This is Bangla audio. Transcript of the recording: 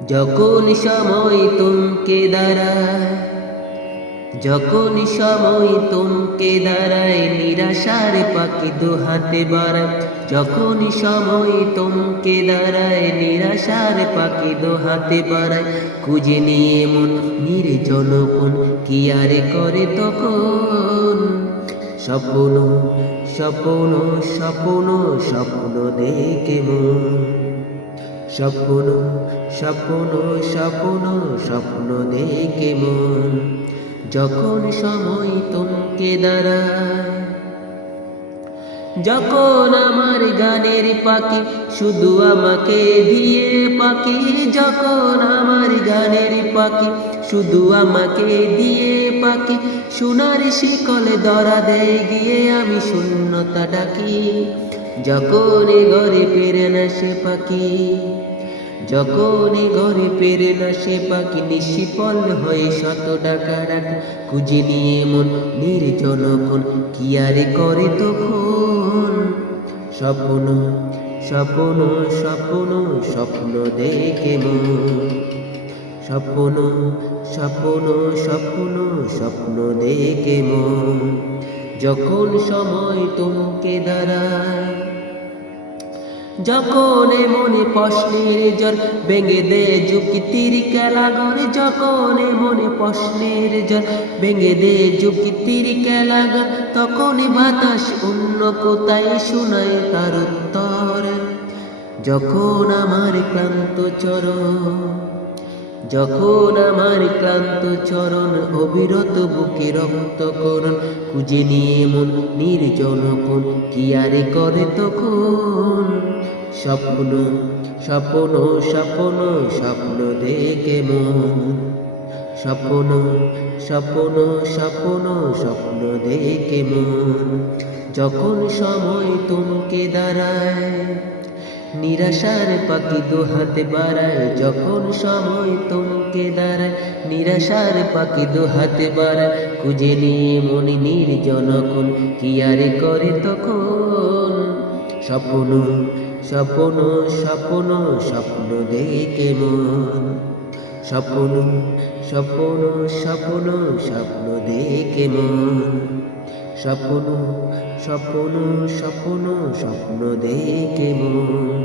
যখন সময় তোমকে দাঁড়ায়, যখন সময় তোমকে দাঁড়ায়, নিরাশার পাখি দু হাতে বাড়ায়। যখন সময় তোমকে দাঁড়ায়, নিরাশার পাখি দু হাতে বাড়ায়। খুঁজে নিয়ে মন নির্জন কোন কি আর করে তখন। স্বপ্ন স্বপ্ন স্বপ্ন স্বপ্ন দেখে মন, স্বপ্ন স্বপ্ন স্বপ্ন স্বপ্ন দেখে মন। যখন সময় তোমকে দাঁড়ায়, যখন আমার গানের পাখি শুধু আমাকে দিয়ে পাখি, যখন আমার গানের পাখি শুধু আমাকে দিয়ে পাখি, সোনার শিকলে ধরা দেয় গিয়ে আমি শূন্যতা ডাকি। যখন ঘরে ফেরে না সে পাখি, যখন ঘরে ফেরে না সে পাখি, নিশিফল হয়ে শত ডাকা ডাকি। খুঁজে নিয়ে মন নির্জন কোন কি আর করে তখন। স্বপ্ন স্বপ্ন স্বপ্ন স্বপ্ন দেখে মন, স্বপ্ন স্বপ্ন স্বপ্ন স্বপ্ন দেখে মন। যখন সময় তোমকে দাঁড়ায়, যখন মনে প্রশ্নের জ্বর ভেঙে দে যুক্তির খেলা ঘরে, যখন মনে প্রশ্নের জ্বর ভেঙে দে যুক্তির খেলা ঘর, তখন বাতাস অন্য কোথায় শোনায় তার উত্তর। যখন আমার ক্লান্ত চরণ, যখন আমার ক্লান্ত চরণ অবিরত বুকে রক্তকরণ, খুঁজে নিয়ে মন নির্জন কোন কি আর করে তখন। স্বপ্ন স্বপ্ন স্বপ্ন স্বপ্ন দেখে মন, স্বপ্ন স্বপ্ন স্বপ্ন স্বপ্ন দেখে মন। যখন সময় তোমকে দাঁড়ায়, নিরাশার পাখি দু হাতে বাড়ায়। যখন সময় তোমকে দাঁড়ায়, নিরাশার পাখি দু হাতে বাড়ায়। খুঁজে নিয়ে মনে নির্জন কোন কি আর করে তখন। স্বপ্ন স্বপ্ন স্বপ্ন স্বপ্ন দেখে মন, স্বপ্ন স্বপ্ন স্বপ্ন স্বপ্ন দেখে মন। স্বপ্ন স্বপ্ন স্বপ্ন স্বপ্ন দেখে মন।